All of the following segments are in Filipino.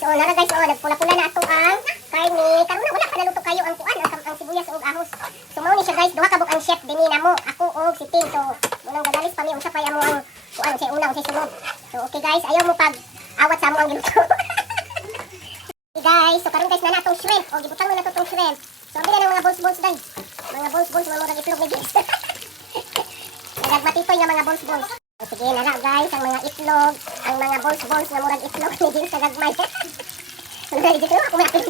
guys, oh, nara guys, oh, nagpula-pula na ato ang karne. Karon na wala pa naluto kayo ang kuan, ang sibuyas ug ahos. So mao ni siya guys, duha ka buk ang chef dinhi namo. Ako og si Ting. So munang gagalis pa mi unsa pa amo ang kuan sa una ug sa sunod. So okay guys, ayaw mo pag awat sa amo ang giluto. Okay guys, so karon guys na natong shrimp. O gibutang na nato tong shrimp. So abi na mga balls guys. Mga balls mga murag itlog ni guys. Nagmatitoy nga mga balls. O sige na guys, ang mga itlog, ang mga balls nga murag itlog ni guys sa gagmay. So dito ako may apil.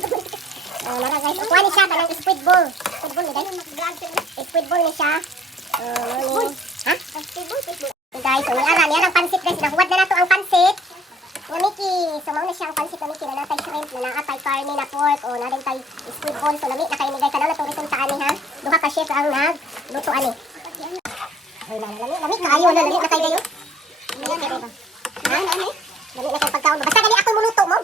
Nara guys, kuha ni siya kanang squid ball. Squid ball ni guys. Squid ball ni siya. Ha? Squid ball. Guys, so niarang pansit guys. Nahuwad na nato ang pansit. Nga Miki, so mao na siya ang pansit na Miki. Na natay shrimp, na natay karne na pork, o narin tay squid ball. So lami na kayo ni guys. Kanang natong resulta ani ha. Duha ka chef ang nagluto ani. Ay lami kayo na lami na kayo gayo. Ha? Lami na kayo pagkaon. Basta gali ako muluto mo.